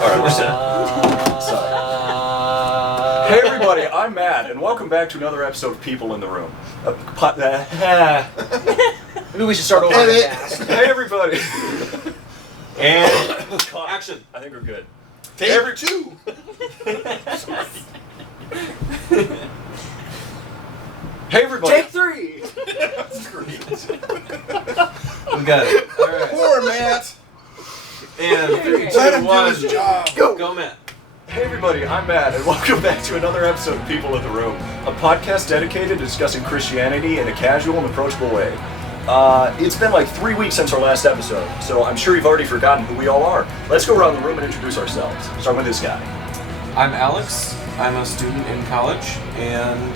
Alright, we're set. Sorry. Hey everybody, I'm Matt, and welcome back to another episode of People in the Room. Maybe we should start over. Hey everybody. And action. I think we're good. Take two. Hey everybody. Take three. That's great. We got it. All right. Poor Matt. And 3, 2, Let him do 1. his job. Go, Matt. Hey everybody, I'm Matt, and welcome back to another episode of People in the Room, a podcast dedicated to discussing Christianity in a casual and approachable way. It's been like 3 weeks since our last episode, so I'm sure you've already forgotten who we all are. Let's go around the room and introduce ourselves. Start with this guy. I'm Alex. I'm a student in college, and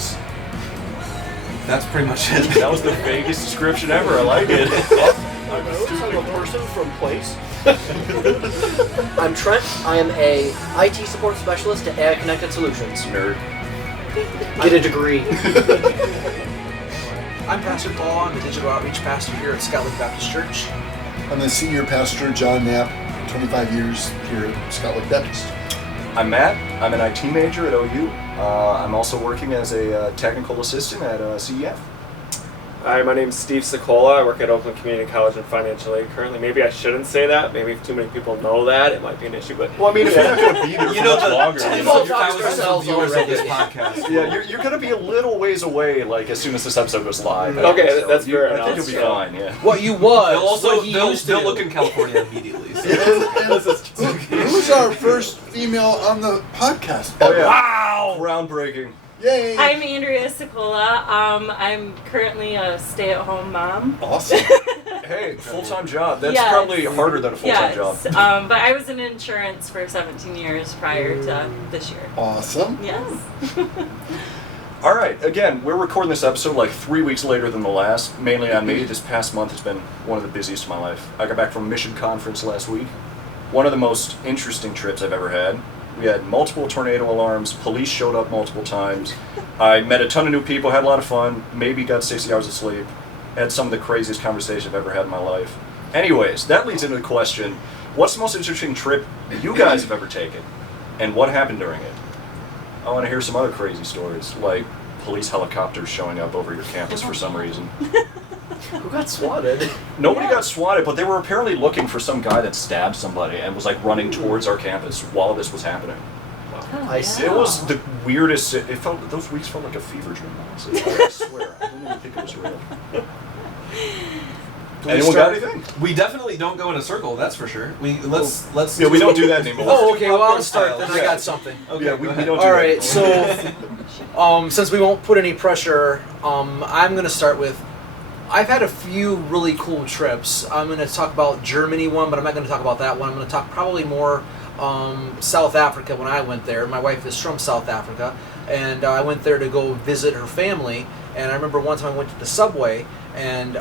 that's pretty much it. That was the vaguest description ever. I like it. I'm a person from place. I'm Trent. I am a IT support specialist at AI Connected Solutions. Nerd. Get a degree. I'm Pastor Paul. I'm a digital outreach pastor here at Scotland Baptist Church. I'm the senior pastor, John Knapp, 25 years here at Scotland Baptist. I'm Matt. I'm an IT major at OU. I'm also working as a technical assistant at CEF. Hi, my name's Steve Szokola. I work at Oakland Community College in financial aid currently. Maybe I shouldn't say that. Maybe if too many people know that, it might be an issue. But Well, I mean, if you're not going to be there for much longer, We've you all know, talked to ourselves viewers of already. this podcast. yeah, you're going to be a little ways away, like as soon as this episode goes live. Okay, So that's fair I enough. think you'll be So- fine. Yeah. What you was, They'll also what he used to they'll do. look in California immediately. So. Who's our first female on the podcast? Oh yeah. Wow! Groundbreaking. Yay! I'm Andrea Szokola. I'm currently a stay-at-home mom. Awesome. Hey, full-time job. That's Yes. probably harder than a full-time job. Yes, but I was in insurance for 17 years prior to this year. Awesome. Yes. All right. Again, we're recording this episode like 3 weeks later than the last. Mainly on me. This past month has been one of the busiest of my life. I got back from a mission conference last week. One of the most interesting trips I've ever had. We had multiple tornado alarms. Police showed up multiple times. I met a ton of new people. Had a lot of fun. Maybe got 60 hours of sleep. Had some of the craziest conversations I've ever had in my life. Anyways, that leads into the question: what's the most interesting trip you guys have ever taken, and what happened during it? I want to hear some other crazy stories, like police helicopters showing up over your campus for some reason. Who got swatted? Nobody got swatted, but they were apparently looking for some guy that stabbed somebody and was like running towards our campus while this was happening. I see. It was the weirdest. It felt those weeks felt like a fever dream. Honestly, I swear, I don't even think it was real. Anyone got anything? We definitely don't go in a circle. That's for sure. Let's. Yeah, we don't do that anymore. Oh, okay. Well, I'll start Style. then. I got something. Okay, Yeah, we go ahead. don't do All that right. anymore. So, since we won't put any pressure, I'm gonna start with. I've had a few really cool trips. I'm gonna talk about Germany one, but I'm not gonna talk about that one. I'm gonna talk probably more South Africa when I went there. My wife is from South Africa, and I went there to go visit her family. And I remember one time I went to the subway, and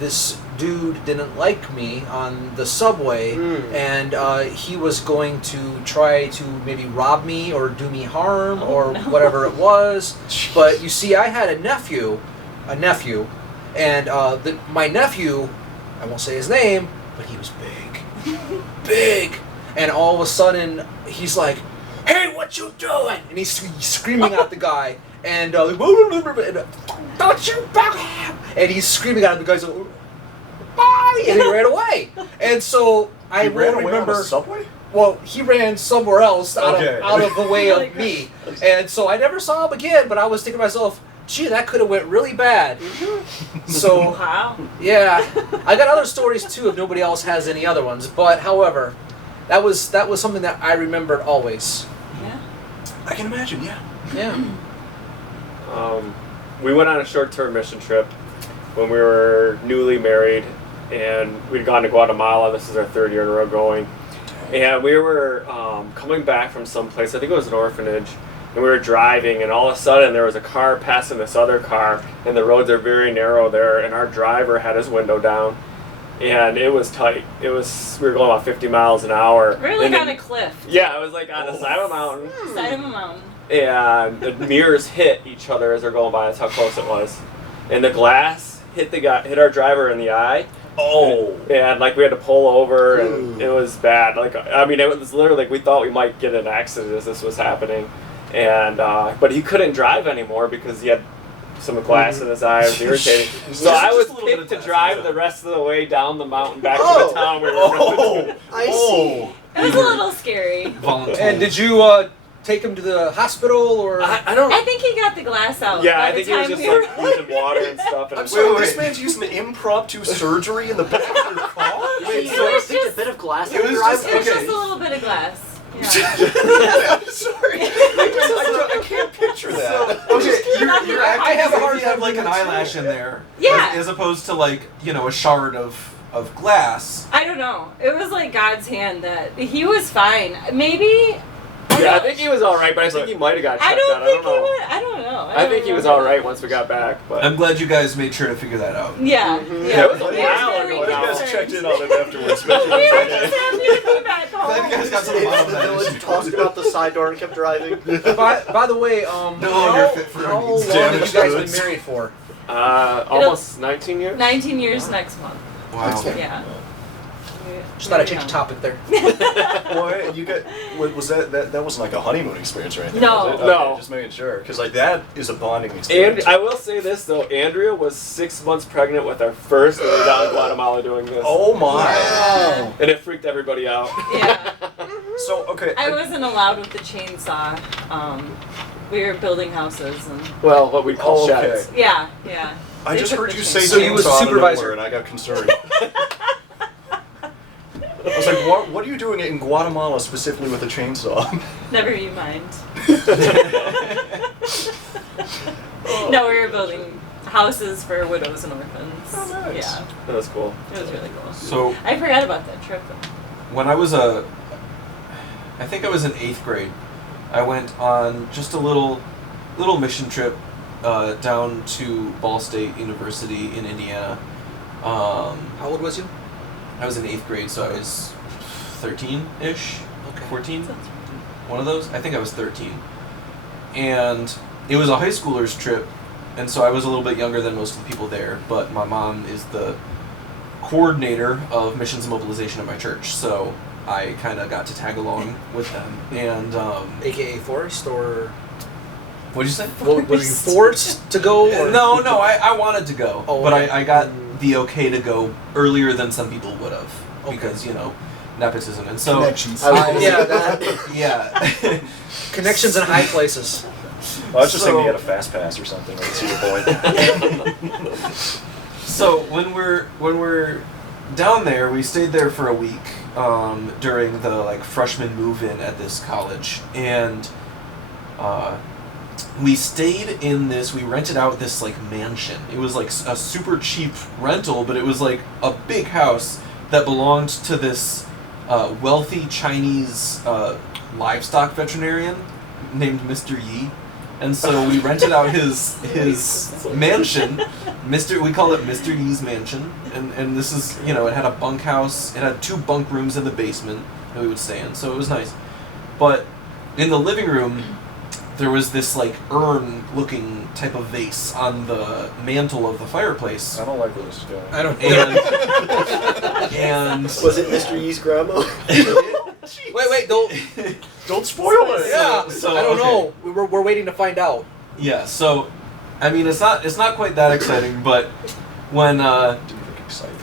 this dude didn't like me on the subway, and he was going to try to maybe rob me or do me harm or whatever it was. But you see, I had a nephew, and my nephew, I won't say his name, but he was big. And all of a sudden, he's like, "Hey, what you doing?" And he's screaming at the guy, and don't you back! And he's screaming at him. The guy's like, "Bye!" And he ran away. And so I He ran away remember. on the subway? Well, he ran somewhere else out of the way Oh my of me, and so I never saw him again. But I was thinking to myself, "Gee, that could have went really bad." So Wow. yeah, I got other stories too if nobody else has any other ones. But however, that was something that I remembered always. Yeah. I can imagine. Yeah. Yeah. We went on a short-term mission trip when we were newly married, and we'd gone to Guatemala. This is our third year in a row going. And we were coming back from someplace, I think it was an orphanage, and we were driving, and all of a sudden there was a car passing this other car, and the roads are very narrow there, and our driver had his window down, and it was tight. We were going about 50 miles an hour. We're like and on then- a cliff. Yeah, it was like on the side of a mountain. Side of a mountain. And the mirrors hit each other as they're going by. That's how close it was. And the glass hit our driver in the eye, Oh. And like we had to pull over, and it was bad. Like I mean, it was literally like we thought we might get an accident as this was happening, and but he couldn't drive anymore because he had some glass in his eye. It was irritating. So I was picked to drive the rest of the way down the mountain back to the town where we were going to. I see. It was a little scary. And did you take him to the hospital or? I don't. I think he got the glass out. Yeah, by I the think he was time just we were- like losing water and stuff. And I'm sorry, this man's using impromptu surgery in the back of your car? Wait, It so was take a just- bit of glass it in was your eye? just- It was Okay. just a little bit of glass. Yeah. I'm sorry. I can't picture that. Okay, you're I acting have as a hard if you have time like an doing that too. eyelash in there. Yeah. As opposed to like, you know, a shard of glass. I don't know. It was like God's hand that he was fine. Maybe. Yeah, I think he was all right, but I think he might have got checked I don't out. think I don't know. he was. I don't know. I think he was all right once we got back, but I'm glad you guys made sure to figure that out. Yeah. Yeah, it was a We were while very ago You now. guys concerned. checked in on it afterwards. We were just happy to be back Glad home. you guys got some Stayed love in the that village, issue. talked about the side door, and kept driving. By the way, No longer fit for how long needs. have you Damaged guys goods. been married for? Almost 19 years. 19 years next month. Wow. Yeah. Just thought I'd change the topic there. Boy, you got was that wasn't like a honeymoon experience or anything? No. Was it? No. Okay, just making sure, because like that is a bonding And experience. I will say this though, Andrea was 6 months pregnant with our first, and we were down in Guatemala doing this. Oh my! Wow. And it freaked everybody out. Yeah. So okay, I wasn't allowed with the chainsaw. We were building houses and. Well, what we call Okay. sheds. Yeah. I They just took heard the you say chainsaw. So he was a chainsaw out of supervisor. nowhere, and I got concerned. I was like, what are you doing in Guatemala specifically with a chainsaw? Never you mind. No, we were building houses for widows and orphans. Oh, nice. Yeah, That was cool. it was really cool. So I forgot about that trip. when I was I think I was in 8th grade, I went on just a little mission trip down to Ball State University in Indiana. How old was you? I was in 8th grade, so I was 13-ish, Okay. 14, one of those. I think I was 13. And it was a high schoolers trip, and so I was a little bit younger than most of the people there, but my mom is the coordinator of missions and mobilization at my church, so I kind of got to tag along with them. And AKA Forrest or what'd you say? were you forced to go? Or? No, I wanted to go, Oh, but okay. I got the okay to go earlier than some people would have, Okay. because, you know, nepotism. And so Connections. I was gonna Yeah, say that. yeah. Connections in high places. I was just thinking So- he had a fast pass or something. I see your point. So when we're down there, we stayed there for a week during the like freshman move-in at this college, and we stayed in this. We rented out this like mansion. It was like a super cheap rental, but it was like a big house that belonged to this wealthy Chinese livestock veterinarian named Mr. Yi. And so we rented out his mansion. We called it Mr. Yi's mansion. And this is, you know, it had a bunkhouse. It had 2 bunk rooms in the basement that we would stay in. So it was nice. But in the living room, there was this like urn-looking type of vase on the mantle of the fireplace. I don't like where this is going. I don't. And Was it Mr. Yee's grandma? Wait, don't. Don't spoil it. Yeah, So, I don't okay. know. We're waiting to find out. Yeah, so I mean it's not quite that exciting, but when Didn't think exciting.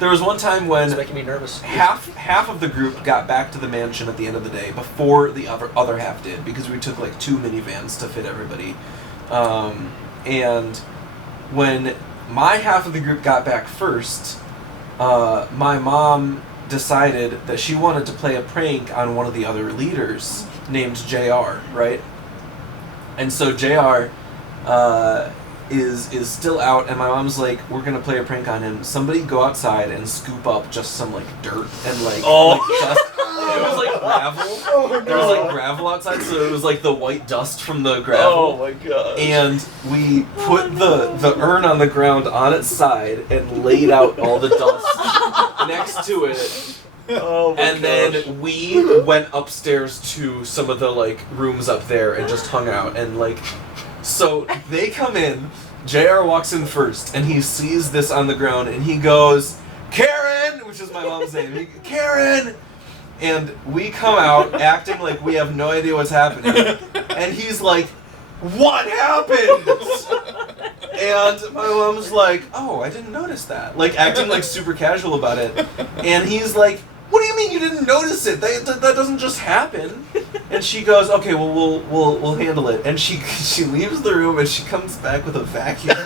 there was one time when It's making me nervous. half of the group got back to the mansion at the end of the day before the other half did, because we took like 2 minivans to fit everybody. And when my half of the group got back first, my mom decided that she wanted to play a prank on one of the other leaders named JR, right? And so JR is still out, and my mom's like, we're gonna play a prank on him. Somebody go outside and scoop up just some like dirt and like, like dust. It was like gravel. There was like gravel outside, so it was like the white dust from the gravel. Oh my god. And we put the urn on the ground on its side and laid out all the dust next to it. Oh my And gosh. then we went upstairs to some of the like rooms up there and just hung out, and like, so they come in, JR walks in first, and he sees this on the ground, and he goes, Karen, which is my mom's name. Karen! And we come out acting like we have no idea what's happening. And he's like, what happened? And my mom's like, oh, I didn't notice that. Like, acting like super casual about it. And he's like, what do you mean you didn't notice it? That doesn't just happen. And she goes, okay, well, we'll handle it. And she leaves the room, and she comes back with a vacuum.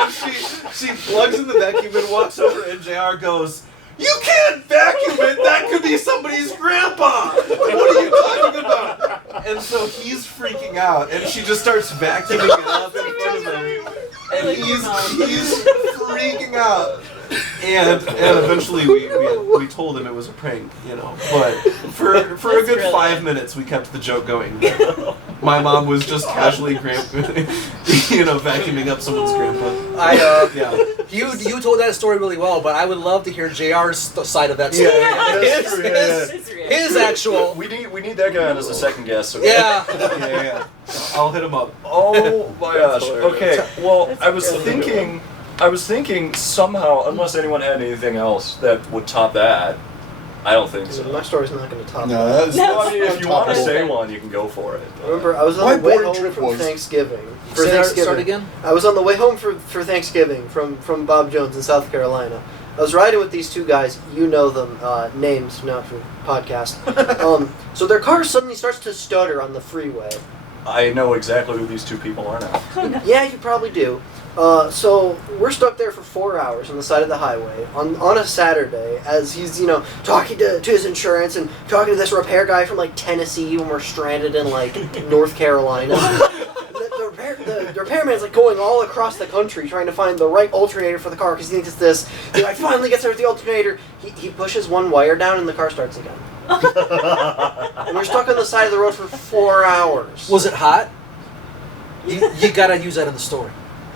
And she plugs in the vacuum and walks over, and JR goes, you can't vacuum it! That could be somebody's grandpa! What are you talking about? And so he's freaking out, and she just starts vacuuming it up in front of him. And he's freaking out. And eventually we told him it was a prank, you know. But for a good 5 minutes we kept the joke going. My mom was just casually vacuuming up someone's grandpa. You told that story really well, but I would love to hear JR's side of that story. His actual. We need that guy on as a second guest. Okay? Yeah. I'll hit him up. Oh my gosh. Okay. Well, I was thinking somehow, unless anyone had anything else that would top that, I don't think so. My story's not going to top No, that. that's Well, I mean, if you want to topical. say one, you can go for it. Remember, I was on My the way board home trip from was- Thanksgiving. Start again? I was on the way home for Thanksgiving from Bob Jones in South Carolina. I was riding with these two guys. You know them, names, not for podcast. So their car suddenly starts to stutter on the freeway. I know exactly who these two people are now. Yeah, you probably do. So we're stuck there for 4 hours on the side of the highway on a Saturday as he's, talking to his insurance and talking to this repair guy from, like, Tennessee when we're stranded in, like, North Carolina. The repairman's, like, going all across the country trying to find the right alternator for the car because he thinks it's this. He, like, finally gets there with the alternator. He pushes one wire down and the car starts again. And we're stuck on the side of the road for 4 hours. Was it hot? You gotta use that in the story.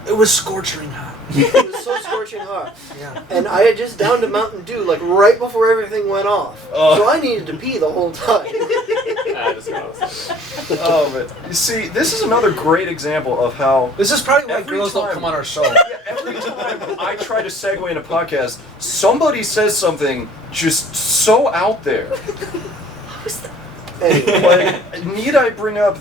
It was scorching hot. It was so scorching hot. Yeah. And I had just downed a Mountain Dew, like, right before everything went off. So I needed to pee the whole time. Oh, but you see, this is another great example of how This is probably why Every girls don't time- come on our show. every time I try to segue in a podcast, somebody says something just so out there. Anyway, Like, need I bring up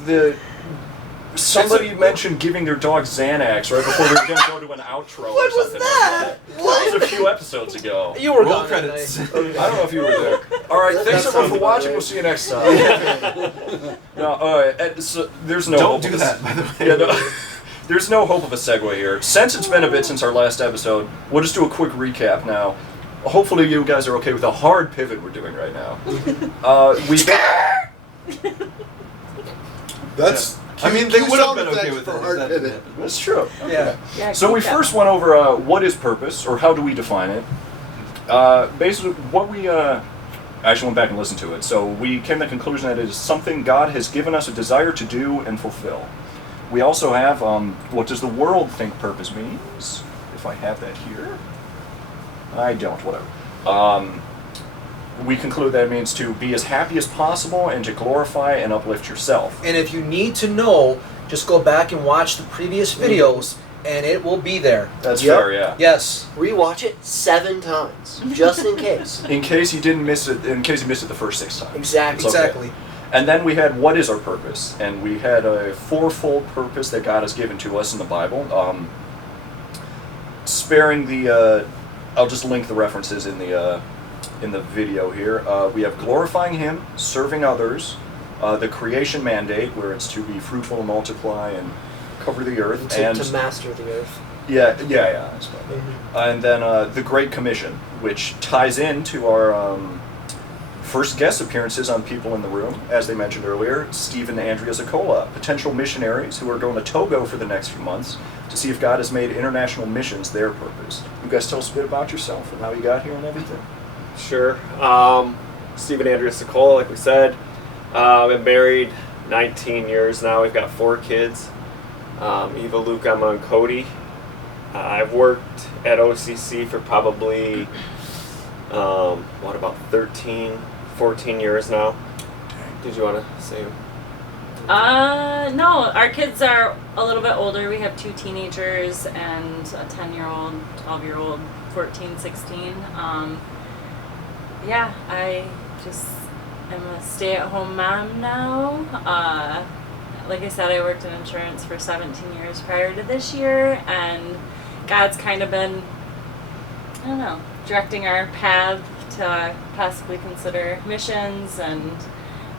somebody mentioned giving their dog Xanax right before we were going to go to an outro or what was something that? like that. That was a few episodes ago. You were Roll gone that credits. day. I don't know if you were there. All right, thanks That everyone sounds for watching. about We'll see you next time. No, all right. So there's no Don't hope do of a- that, by the way. Yeah, no, there's no hope of a segue here. Since it's been a bit since our last episode, we'll just do a quick recap now. Hopefully, you guys are okay with the hard pivot we're doing right now. That's. I mean, they cue would have sound been okay effects with for that if hard that pivot. didn't happen. That's true. Yeah. Yeah, So we keep that. first went over what is purpose, or how do we define it. Basically, what we I actually went back and listened to it. So we came to the conclusion that it is something God has given us a desire to do and fulfill. We also have what does the world think purpose means? If I have that here, I don't. Whatever. We conclude that it means to be as happy as possible and to glorify and uplift yourself. And if you need to know, just go back and watch the previous videos, and it will be there. That's Yep. fair, yeah. Yes. Rewatch it 7 times, just in case. In case you didn't miss it, in case you missed it the first 6 times. Exactly. It's okay. Exactly. And then we had what is our purpose, and we had a fourfold purpose that God has given to us in the Bible. Sparing the, I'll just link the references in the video here. We have glorifying Him, serving others, the creation mandate, where it's to be fruitful and multiply and cover the earth, To master the earth. yeah, that's right. And then the Great Commission, which ties into our first guest appearances on People in the Room, as they mentioned earlier, Steve and Andrea Szokola, potential missionaries who are going to Togo for the next few months to see if God has made international missions their purpose. You guys tell us a bit about yourself and how you got here and everything. Sure. Steve and Andrea Szokola, like we said. Been married 19 years now. We've got 4 kids. Eva, Luke, Emma, and Cody. I've worked at OCC for probably, about 13, 14 years now. Did you want to say? No, our kids are a little bit older. We have 2 teenagers and a 10-year-old, 12-year-old, 14, 16. Yeah, I just am a stay-at-home mom now. Like I said, I worked in insurance for 17 years prior to this year, and God's kind of been, I don't know, directing our path to possibly consider missions, and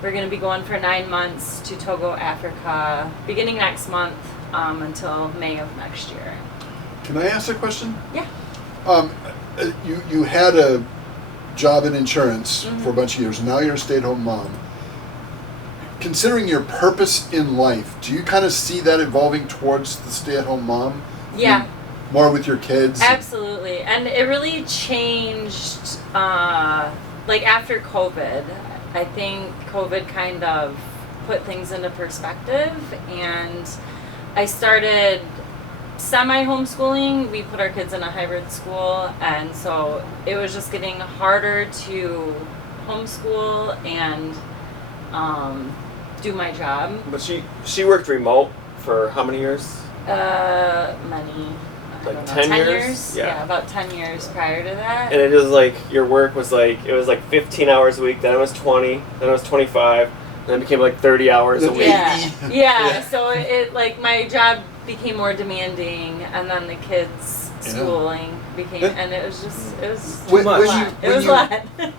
we're going to be going for 9 months to Togo, Africa, beginning next month until May of next year. Can I ask a question? Yeah. You had a job in insurance for a bunch of years, and now you're a stay-at-home mom. Considering your purpose in life, do you kind of see that evolving towards the stay-at-home mom? Yeah. More with your kids? Absolutely. And it really changed, like after COVID. I think COVID kind of put things into perspective, and I started semi-homeschooling. We put our kids in a hybrid school, and so it was just getting harder to homeschool and do my job. But she worked remote for how many years? Many. Like I don't know, 10 years? years? Yeah. Yeah, about 10 years prior to that. And it was like your work was like, it was like 15 hours a week, then it was 20, then it was 25, then it became like 30 hours a week. Yeah. Yeah, so it like my job became more demanding, and then the kids' schooling became, and it was just, it was When- a when lot. you- It when was a you- lot.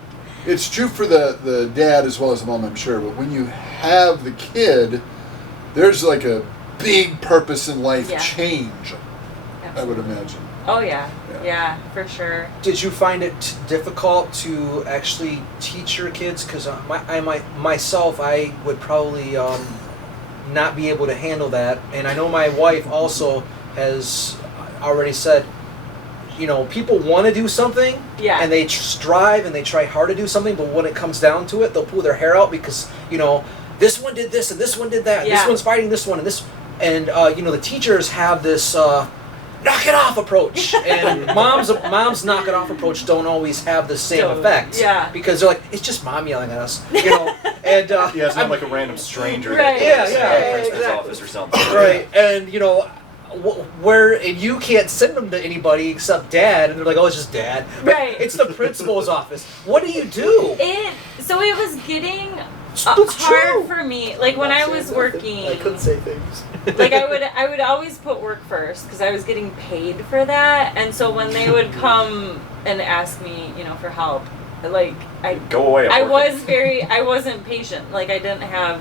It's true for the dad as well as the mom, I'm sure, but when you have the kid, there's like a big purpose in life Yeah. change, I would imagine. Oh yeah. Yeah. Yeah, for sure. Did you find it difficult to actually teach your kids? Because myself, I would probably not be able to handle that. And I know my wife also has already said, you know, people want to do something, Yeah. and they strive and they try hard to do something, but when it comes down to it, they'll pull their hair out because, you know, this one did this and this one did that. And Yeah. this one's fighting this one and this. And, you know, the teachers have this knock it off approach, and mom's knock it off approach don't always have the same Don't. effect. Yeah. Because they're like, it's just mom yelling at us, you know. And Yeah, it's not like a random stranger Right. that Yeah, goes to yeah, the principal's exactly. office or something. right, and you know, and you can't send them to anybody except dad, and they're like, oh, it's just dad. But Right. It's the principal's office. What do you do? So it was getting It's hard true. for me. Like when I was working, I couldn't say things. like I would always put work first because I was getting paid for that, and so when they would come and ask me, you know, for help, like Go away. I I'm working. wasn't patient. Like I didn't have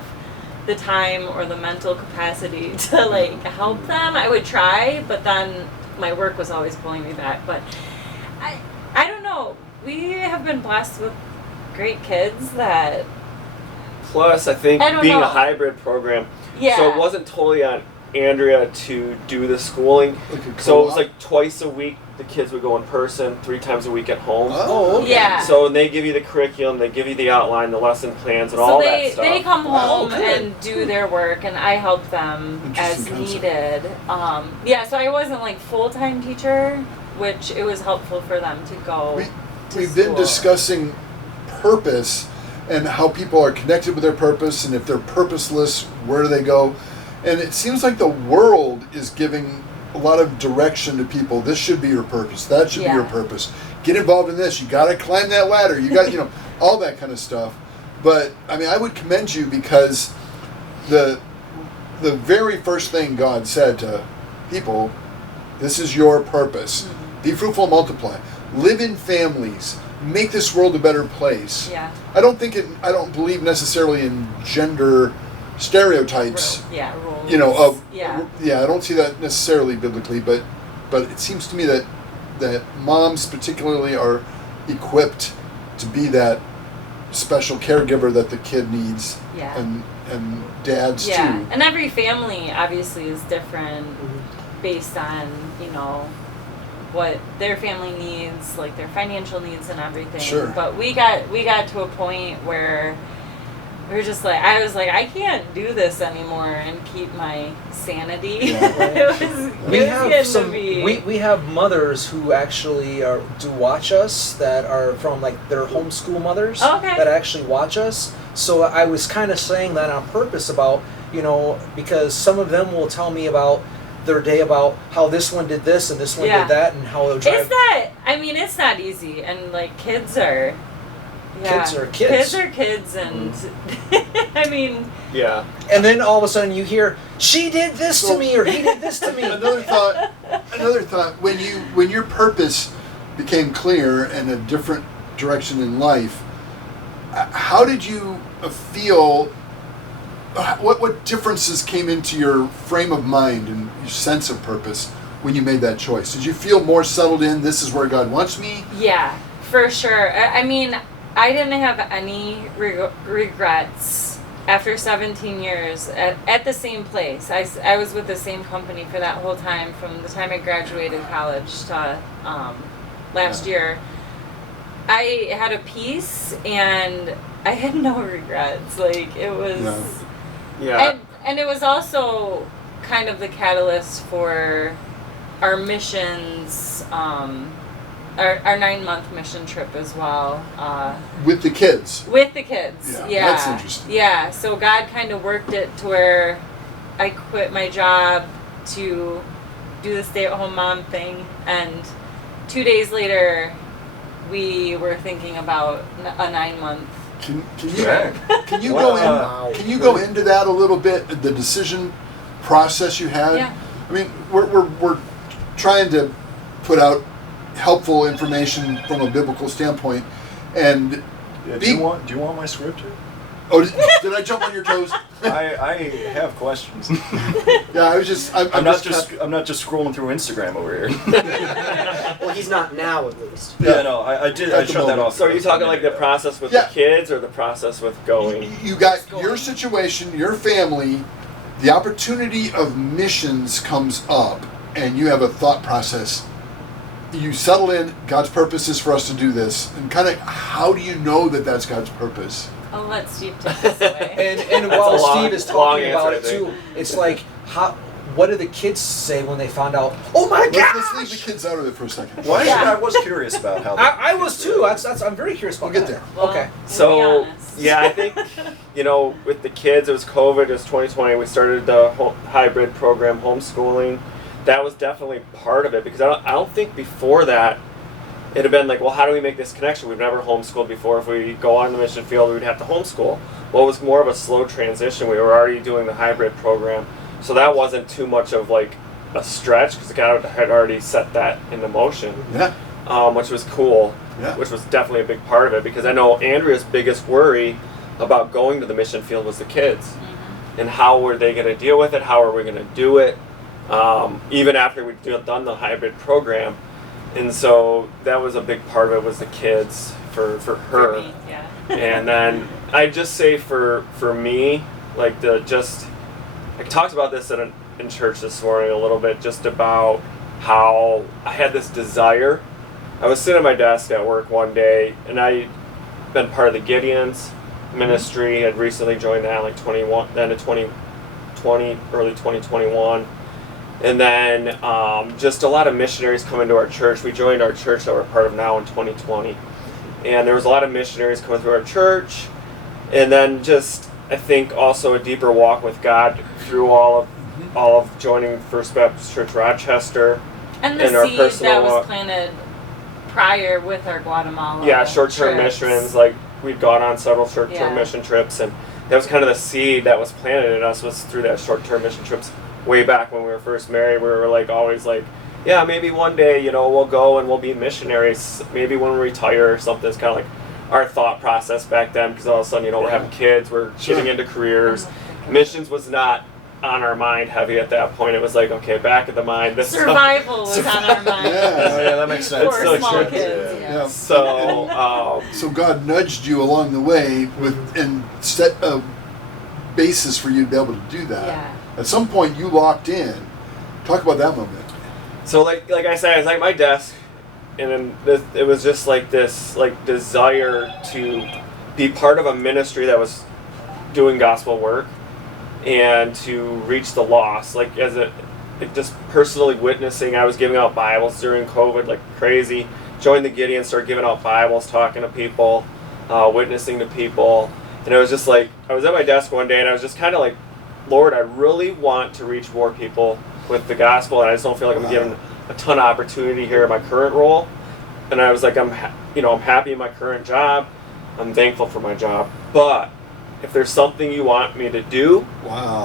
the time or the mental capacity to like help them. I would try, but then my work was always pulling me back. But I don't know. We have been blessed with great kids that Plus, I think I don't being know. a hybrid program, yeah. so it wasn't totally on Andrea to do the schooling. Like a So it was co-op? like twice a week the kids would go in person, 3 times a week at home. Oh, okay. Yeah. So they give you the curriculum, they give you the outline, the lesson plans, and So all they, that stuff. they come Wow, home good. and do their work, and I help them as Interesting concept. needed. Yeah, so I wasn't like full-time teacher, which it was helpful for them to go. We've been school. discussing purpose and how people are connected with their purpose, and if they're purposeless, where do they go? And it seems like the world is giving a lot of direction to people. This should be your purpose. That should be your Yeah. purpose. Get involved in this. You got to climb that ladder. You got, you know, all that kind of stuff. But I mean, I would commend you because the very first thing God said to people, this is your purpose. Be fruitful and multiply. Live in families. Make this world a better place. Yeah. I don't believe necessarily in gender stereotypes. Yeah, rules. You know, of Yeah. I don't see that necessarily biblically, but it seems to me that moms particularly are equipped to be that special caregiver that the kid needs, Yeah. and dads Yeah, too. and every family obviously is different based on, you know, what their family needs, like their financial needs and everything. Sure. But we got to a point where we were just like, I was like, I can't do this anymore and keep my sanity. Yeah. We it was have getting some. to be. We have mothers who actually do watch us that are from like their homeschool mothers Okay. that actually watch us. So I was kind of saying that on purpose about, because some of them will tell me about their day, about how this one did this and this one Yeah. did that, and how they'll drive. It's not easy, and like kids are. Yeah. Kids are kids. Kids are kids, and I mean. Yeah. And then all of a sudden you hear, she did this to So- me, or he did this to me. Another thought. When your purpose became clear and a different direction in life, how did you feel? What differences came into your frame of mind and your sense of purpose when you made that choice? Did you feel more settled in? This is where God wants me. Yeah, for sure. I mean, I didn't have any regrets after 17 years at the same place. I was with the same company for that whole time, from the time I graduated college to last year. I had a peace, and I had no regrets. Like, it was... Yeah. And it was also kind of the catalyst for our missions, our 9-month mission trip as well. With the kids. With the kids, Yeah, that's interesting. Yeah, so God kind of worked it to where I quit my job to do the stay-at-home mom thing, and 2 days later, we were thinking about a 9-month. Can you What, go in? Wow. Can you go into that a little bit? The decision process you had. Yeah. I mean, we're trying to put out helpful information from a biblical standpoint, and Yeah, do you want my script here? did I jump on your toes? I have questions. Yeah, I was just. I'm not just scrolling through Instagram over here. Well, he's not now, at least. Yeah, no, I did. At I the shut that moment. off. So are you talking like the process with Yeah. the kids or the process with going? You got your situation, your family, the opportunity of missions comes up, and you have a thought process. You settle in, God's purpose is for us to do this, and kind of how do you know that that's God's purpose? I'll let Steve take this away. And That's while a long- Steve is long talking about answer, I it think. too, it's like, what do the kids say when they found out? Oh my Let's gosh! leave the kids out of it for a second. Why? Yeah. I was curious about how. I was too. I'm very curious about We'll get that. there. Well, Okay. we'll So be honest. yeah, I think with the kids, it was COVID, it was 2020. We started the hybrid program, homeschooling. That was definitely part of it, because I don't think before that it had been like, well, how do we make this connection? We've never homeschooled before. If we go on the mission field, we'd have to homeschool. Well, it was more of a slow transition. We were already doing the hybrid program, so that wasn't too much of like a stretch, because God had already set that into motion. Yeah. Which was cool, Yeah. which was definitely a big part of it, because I know Andrea's biggest worry about going to the mission field was the kids, and how were they going to deal with it, how are we going to do it, even after we'd done the hybrid program. And so that was a big part of it, was the kids for her. For me, yeah. And then I'd just say for me, like I talked about this in church this morning a little bit, just about how I had this desire. I was sitting at my desk at work one day, and I'd been part of the Gideons ministry, had recently joined that in 2020, early 2021. And then just a lot of missionaries come into our church. We joined our church that we're part of now in 2020. And there was a lot of missionaries coming through our church. And then just, I think, also a deeper walk with God through all of joining First Baptist Church Rochester. And the in our seed personal that was walk. planted prior with our Guatemala. Yeah, short-term trips. missions. Like, we'd gone on several short-term Yeah. mission trips, and that was kind of the seed that was planted in us, was through that short-term mission trips. Way back when we were first married, we were like always like, yeah, maybe one day, we'll go and we'll be missionaries. Maybe when we retire or something. It's kind of like our thought process back then, because all of a sudden, we're having kids, we're getting into careers. Missions was not on our mind heavy at that point. It was like, okay, back of the mind. This Survival was on our mind. Yeah. That makes sense. For so small true. kids, Yeah. yeah. So, So God nudged you along the way and set a basis for you to be able to do that. Yeah. At some point, you locked in. Talk about that moment. So like I said, I was at my desk, and then it was just like this like desire to be part of a ministry that was doing gospel work and to reach the lost. Like just personally witnessing. I was giving out Bibles during COVID like crazy. Joined the Gideons, started giving out Bibles, talking to people, witnessing to people, and it was just like I was at my desk one day and I was just kind of like Lord, I really want to reach more people with the gospel, and I just don't feel like I'm given a ton of opportunity here in my current role. And I was like, I'm happy in my current job. I'm thankful for my job, but if there's something you want me to do,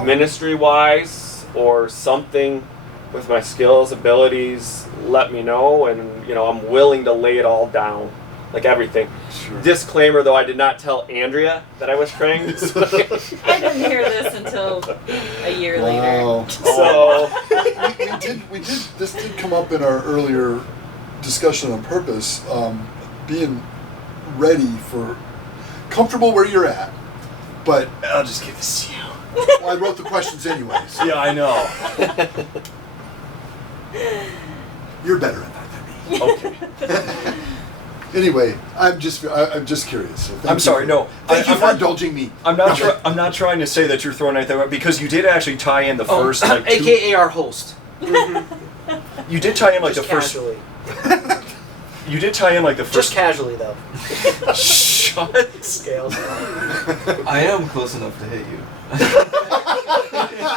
ministry-wise, or something with my skills, abilities, let me know, and I'm willing to lay it all down, like everything. Sure. Disclaimer, though, I did not tell Andrea that I was praying. I didn't hear this until a year Wow. later. So we did. This did come up in our earlier discussion on purpose. Being ready for comfortable where you're at, but I'll just give this to you. well, I wrote the questions anyways. Yeah, I know. You're better at that than me. Okay. Anyway, I'm just curious. So thank I'm you sorry. for- No, Thank you I'm for not- indulging me. I'm not trying to say that you're throwing anything out, because you did actually tie in the first like two, AKA our host. you did tie in like Just the first. casually. You did tie in like the Just first. casually, though. Shut. Scales. I am close enough to hit you.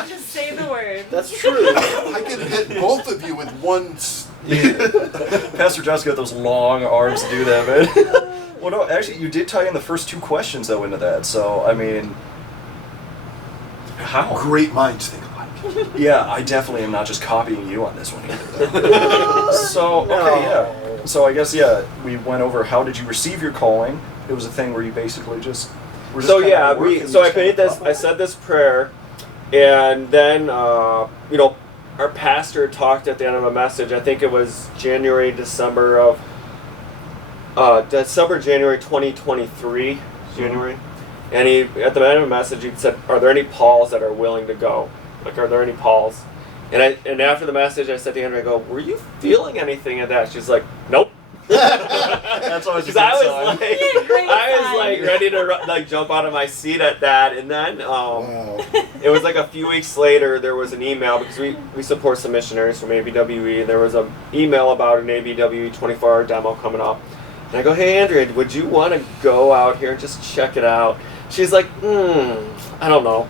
Just say the word. That's true. I can hit both of you with one. Pastor John's got those long arms to do that, man. Well, no, actually, you did tie in the first two questions though into that. So I mean, how? Great minds think alike. Yeah, I definitely am not just copying you on this one either. So okay, yeah. So I guess we went over how did you receive your calling. It was a thing where you basically just. Were just So kinda yeah, at work and I just made kinda this. pop I up. said this prayer, and then our pastor talked at the end of a message. I think it was January 2023, January, and he at the end of a message he said, "Are there any Pauls that are willing to go? Like, are there any Pauls?" And after the message, I said to Andrea, I go, "Were you feeling anything at that?" She's like, "Nope." That's always a Because good I sign. was Great like sign. ready to jump out of my seat at that, and then Wow. it was like a few weeks later there was an email because we support some missionaries from ABWE, and there was an email about an ABWE 24-hour demo coming up, and I go, "Hey Andrea, would you want to go out here and just check it out?" She's like, I don't know.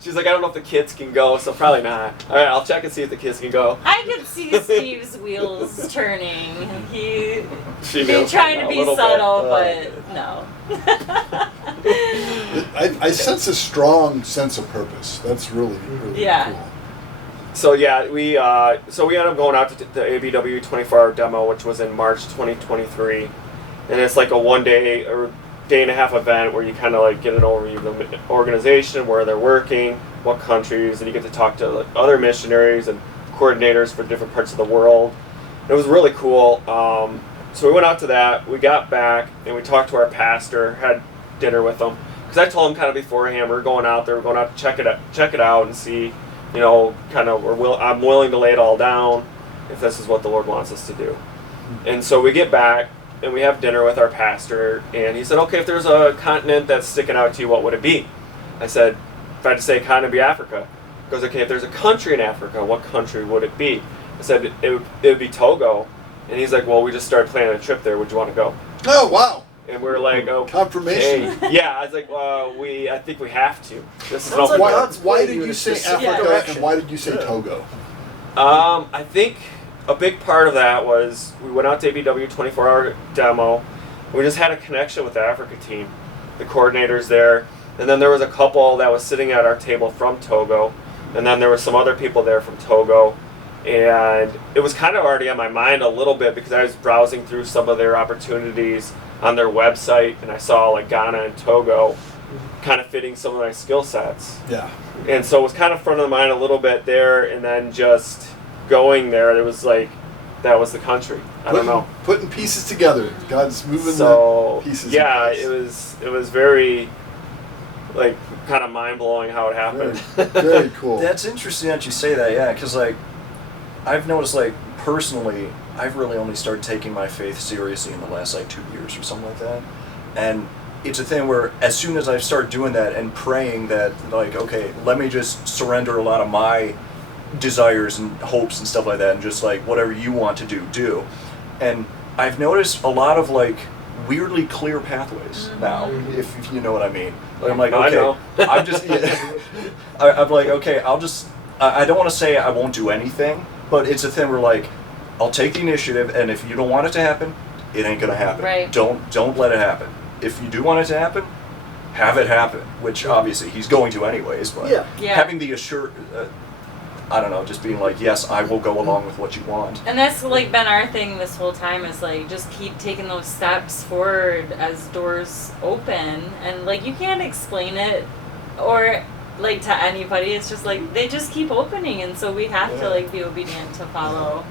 She's like, "I don't know if the kids can go, so probably not." All right, I'll check and see if the kids can go. I could see Steve's wheels turning. He She been knew trying to a be little bit. subtle, but no. I sense a strong sense of purpose. That's really Yeah. cool. So yeah, we ended up going out to the ABW 24-hour demo, which was in March 2023, and it's like a 1 day or day and a half event where you kind of like get an overview of the organization, where they're working, what countries, and you get to talk to like, other missionaries and coordinators for different parts of the world. It was really cool. So we went out to that. We got back and we talked to our pastor, had dinner with him, because I told him kind of beforehand we were going out there, we're going out to check it out and see, kind of I'm willing to lay it all down if this is what the Lord wants us to do. And so we get back and we have dinner with our pastor, and he said, "Okay, if there's a continent that's sticking out to you, what would it be?" I said, "If I had to say a continent, it'd be Africa." He goes, "Okay, if there's a country in Africa, what country would it be?" I said, it would be Togo. And he's like, "Well, we just started planning a trip there. Would you want to go?" Oh wow! And we're like, "Oh, Confirmation. yeah." I was like, "Well, I think we have to. This is Sounds like no God's Why pointing did you in you a say specific Africa direction. and why did you say Togo? I think a big part of that was we went out to ABW 24-hour demo. We just had a connection with the Africa team, the coordinators there, and then there was a couple that was sitting at our table from Togo, and then there were some other people there from Togo, and it was kind of already on my mind a little bit because I was browsing through some of their opportunities on their website, and I saw like Ghana and Togo kind of fitting some of my skill sets. Yeah. And so it was kind of front of the mind a little bit there, and then just going there, it was like, that was the country. I don't know. Putting pieces together. God's moving So the pieces. yeah, in place. it was very like kind of mind blowing how it happened. Very cool. That's interesting that you say that, yeah, because like I've noticed, like personally, I've really only started taking my faith seriously in the last like 2 years or something like that, and it's a thing where as soon as I start doing that and praying that, like, okay, let me just surrender a lot of my desires and hopes and stuff like that, and just like whatever you want to do. And I've noticed a lot of like weirdly clear pathways now, if you know what I mean. Like, I'm like, I okay, know. I'm just, I'm like, okay, I don't want to say I won't do anything, but it's a thing where like, I'll take the initiative, and if you don't want it to happen, it ain't gonna happen. Right. Don't let it happen. If you do want it to happen, have it happen. Which obviously he's going to anyways, but Yeah. having the I don't know, just being like, yes, I will go along with what you want. And that's like been our thing this whole time, is like just keep taking those steps forward as doors open, and like you can't explain it or like to anybody. It's just like they just keep opening, and so we have to like be obedient to follow.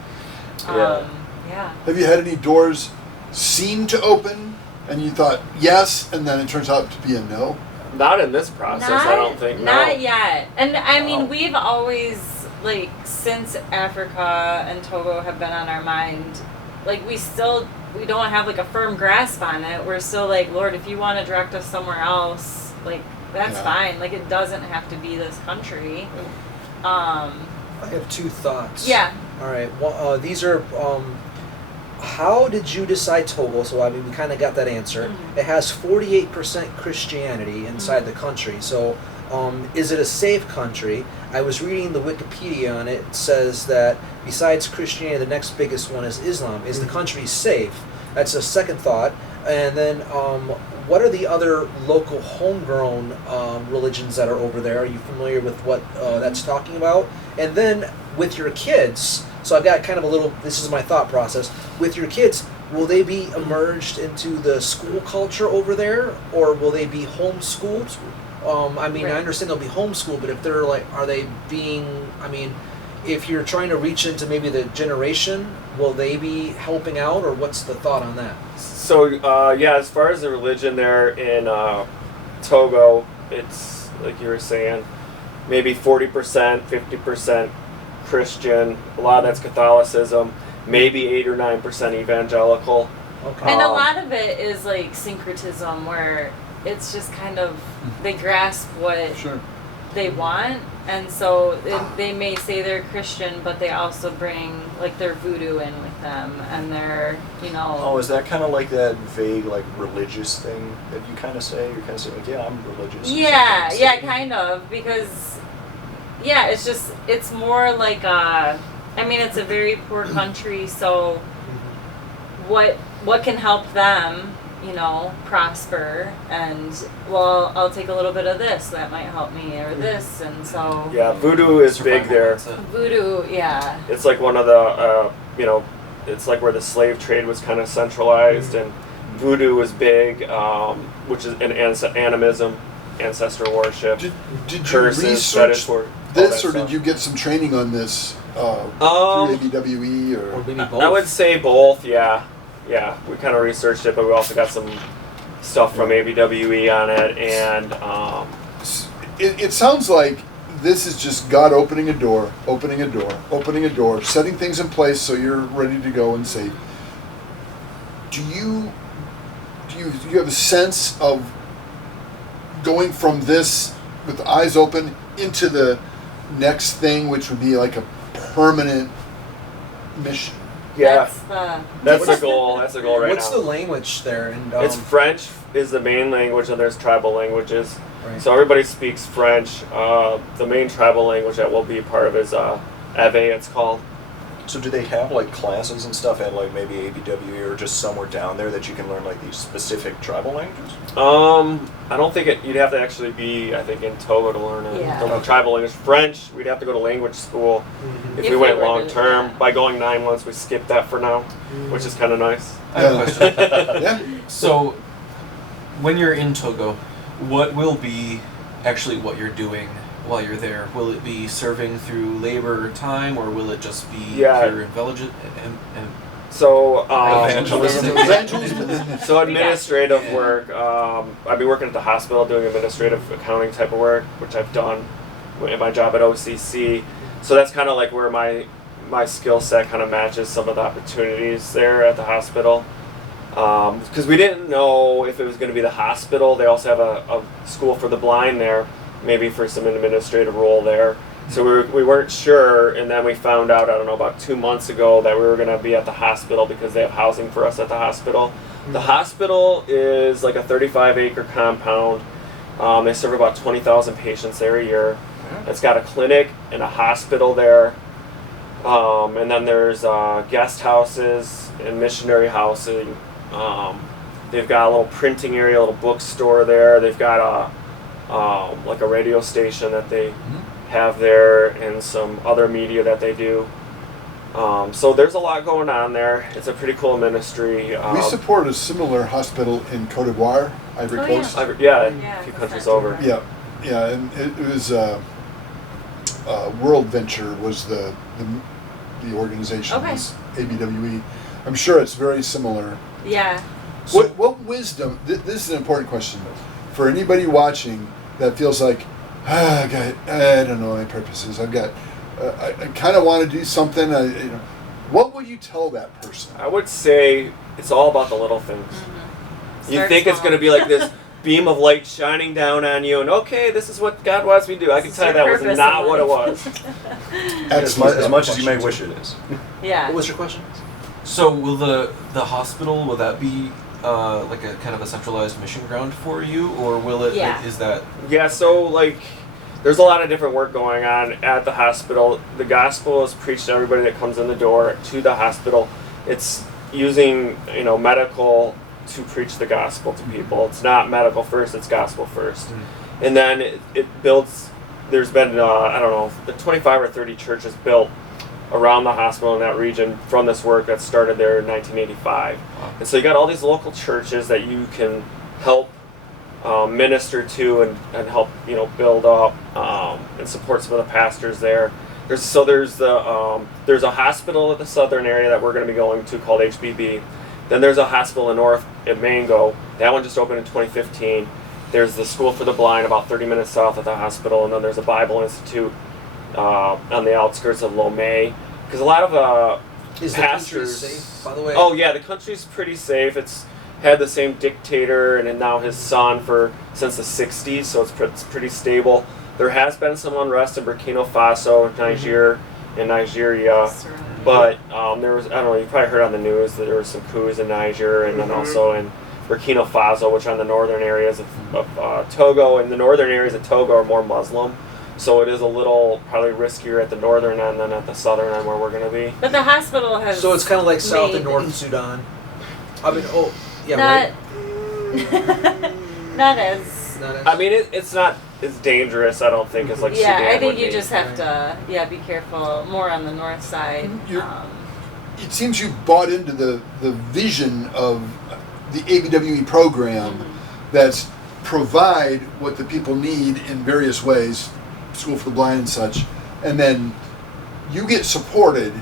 Yeah. Have you had any doors seem to open and you thought yes, and then it turns out to be a no? Not in this process, I don't think. Not no. yet. And I mean, Wow. we've always, like, since Africa and Togo have been on our mind, like, we don't have, like, a firm grasp on it. We're still like, Lord, if you want to direct us somewhere else, like, that's Yeah. fine. Like, it doesn't have to be this country. I have two thoughts. Yeah. All right. Well, these are. How did you decide Togo? So I mean, we kind of got that answer. Mhm. It has 48% Christianity inside the country. So, is it a safe country? I was reading the Wikipedia on it. It says that besides Christianity, the next biggest one is Islam. Is the country safe? That's a second thought. And then, what are the other local homegrown religions that are over there? Are you familiar with what that's talking about? And then with your kids, so I've got kind of a little, this is my thought process. With your kids, will they be immersed into the school culture over there, or will they be homeschooled? I mean, Right. I understand they'll be homeschooled, but if they're like, are they being, I mean, if you're trying to reach into maybe the generation, will they be helping out, or what's the thought on that? So, yeah, as far as the religion there in Togo, it's, like you were saying, maybe 40%, 50% Christian. A lot of that's Catholicism. Maybe 8 or 9% evangelical. Okay. And a Um, lot of it is, like, syncretism, where it's just kind of, they grasp what Sure. they want, and so they may say they're Christian, but they also bring like their voodoo in with them, and their, you know. Oh, is that kind of like that vague, like, religious thing that you kind of say? You're kind of saying, like, yeah, I'm religious. or Yeah, something. yeah, kind of, because yeah, it's more like I mean, it's a very poor country, so what can help them, you know, prosper, and well, I'll take a little bit of this that might help me, or this, and so Yeah, voodoo is big there. voodoo, yeah. It's like one of the, you know, it's like where the slave trade was kind of centralized, and voodoo was big, which is an animism, ancestor worship, Did you curses, research fetish work. this, or did you get some training on this through ABWE Or or? maybe both? I would say both, yeah. Yeah, we kind of researched it, but we also got some stuff from ABWE on it, and It sounds like this is just God opening a door, opening a door, opening a door, setting things in place so you're ready to go and safe. Do you have a sense of going from this with the eyes open into the next thing, which would be like a permanent mission? yeah, That's that's the goal. That's the goal right What's now. the language there? And It's French is the main language, and there's tribal languages. right. So everybody speaks French. The main tribal language that we'll be a part of is Ave, it's called. So do they have, like, classes and stuff at, like, maybe ABWE or just somewhere down there that you can learn, like, these specific tribal languages? I don't think you'd have to actually be, I think, in Togo to learn it. Yeah. The tribal language. French, we'd have to go to language school if If we we went were to long do term. that. By going 9 months, we skipped that for now, which is kind of nice. I have a question. Yeah. So, when you're in Togo, what will be actually what you're doing while you're there? Will it be serving through labor time, or will it just be Yeah. pure So, Evangelism. so administrative work. I've been working at the hospital doing administrative accounting type of work, which I've done in my job at OCC. So that's kind of like where my skill set kind of matches some of the opportunities there at the hospital. Because we didn't know if it was going to be the hospital. They also have a school for the blind there, maybe for some administrative role there. So we weren't sure, and then we found out, I don't know, about 2 months ago that we were going to be at the hospital because they have housing for us at the hospital. The hospital is like a 35-acre compound. They serve about 20,000 patients there a year. It's got a clinic and a hospital there. And then there's guest houses and missionary housing. They've got a little printing area, a little bookstore there. They've got like a radio station that they have there and some other media that they do. So there's a lot going on there. It's a pretty cool ministry. We support a similar hospital in Cote d'Ivoire, Ivory Coast. Yeah, a few countries over. Yeah, and it was World Venture was the organization. Okay. Was ABWE. I'm sure it's very similar. Yeah. What wisdom? This is an important question for anybody watching that feels like, I don't know my purposes. I kind of want to do something. What would you tell that person? I would say it's all about the little things. You think it's going to be like this beam of light shining down on you, and okay, this is what God wants me to do. I can tell you that was not what it was. As much as you may wish it is. Yeah. What was your question? So will the hospital, will that be like a kind of a centralized mission ground for you, or will it? Yeah. Is that? Yeah. So like, there's a lot of different work going on at the hospital. The gospel is preached to everybody that comes in the door to the hospital. It's using medical to preach the gospel to people. It's not medical first, it's gospel first. And then it builds, there's been, 25 or 30 churches built around the hospital in that region from this work that started there in 1985. And so you got all these local churches that you can help minister to and help build up and support some of the pastors there. There's a hospital at the southern area that we're going to be going to called HBB. Then there's a hospital in north at Mango. That one just opened in 2015. There's the School for the Blind about 30 minutes south of the hospital, and then there's a Bible Institute on the outskirts of Lomé. Because a lot of Is pastors. the country safe, by the way? Oh yeah, the country's pretty safe. It's had the same dictator and now his son since the 60s, so it's pretty stable. There has been some unrest in Burkina Faso, Nigeria. But there was, I don't know, you probably heard on the news that there were some coups in Niger and then also in Burkina Faso, which are in the northern areas of Togo. And the northern areas of Togo are more Muslim. So it is a little probably riskier at the northern end than at the southern end where we're going to be. But the hospital has. So it's kind of like South and made- North Sudan. I mean, yeah, Not. right? Not as. Not as- I mean, it's not as dangerous, I don't think, as like Yeah, Sudan I think would you be. just have to be careful more on the north side. It seems you bought into the vision of the ABWE program that's provide what the people need in various ways, School for the Blind and such, and then you get supported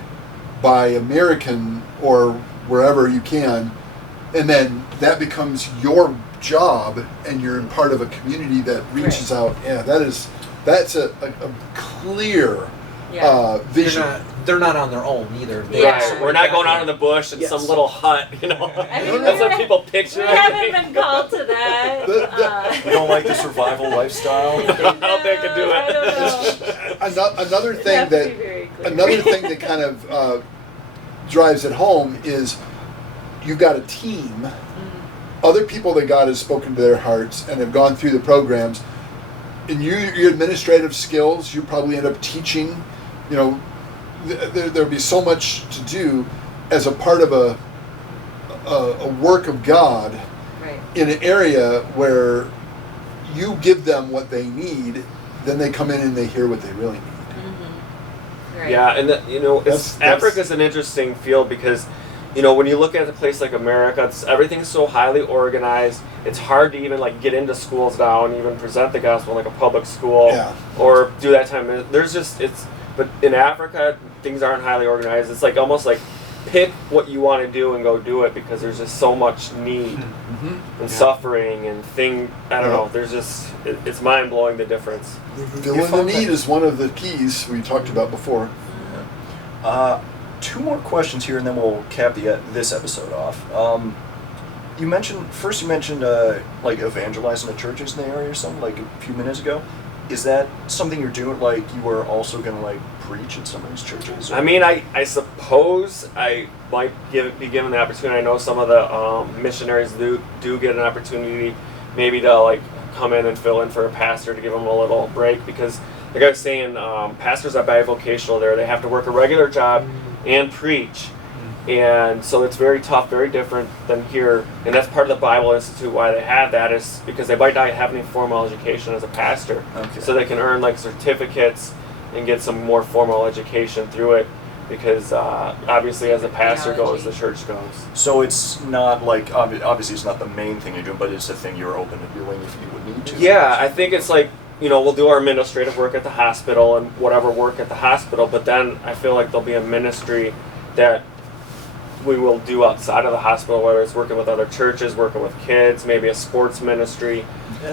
by American or wherever you can, and then that becomes your job, and you're part of a community that reaches out. Yeah, that's a clear vision. They're not on their own either. They Yeah. have Right, somebody we're not back going in. out in the bush in Yes. some little hut, I mean, That's what people picture. We I haven't think. been called to that. We don't like the survival lifestyle. I don't think I could do it. I don't know. Another You thing have to be very clear. that kind of drives it home is you've got a team, other people that God has spoken to their hearts and have gone through the programs, and your administrative skills, you probably end up teaching. There'll be so much to do as a part of a work of God Right. in an area where you give them what they need, then they come in and they hear what they really need. Right. Yeah, and That's- Africa's an interesting field because, when you look at a place like America, everything's so highly organized. It's hard to even get into schools now and even present the gospel in a public school Yeah. or do that time. But in Africa, things aren't highly organized. It's almost like pick what you want to do and go do it because there's just so much need and suffering and I don't know. There's just it's mind blowing the difference. Filling the need is one of the keys we talked about before. Two more questions here, and then we'll cap this episode off. You mentioned evangelizing the churches in the area or something a few minutes ago. is that something you're doing? Like, you are also going to, like, preach at some of these churches? Or? I mean, I suppose I might be given the opportunity. I know some of the missionaries do get an opportunity maybe to, like, come in and fill in for a pastor to give them a little break, because like I was saying, pastors are bivocational there. They have to work a regular job and preach. And so it's very tough, very different than here. And that's part of the Bible Institute, why they have that, is because they might not have any formal education as a pastor. Okay. So they can earn like certificates and get some more formal education through it, because obviously as a pastor goes, the church goes. So it's not like, obviously it's not the main thing you're doing, but it's a thing you're open to doing if you would need to. Yeah, I think it's like, we'll do our administrative work at the hospital and whatever work at the hospital, but then I feel like there'll be a ministry that we will do outside of the hospital, whether it's working with other churches, working with kids, maybe a sports ministry,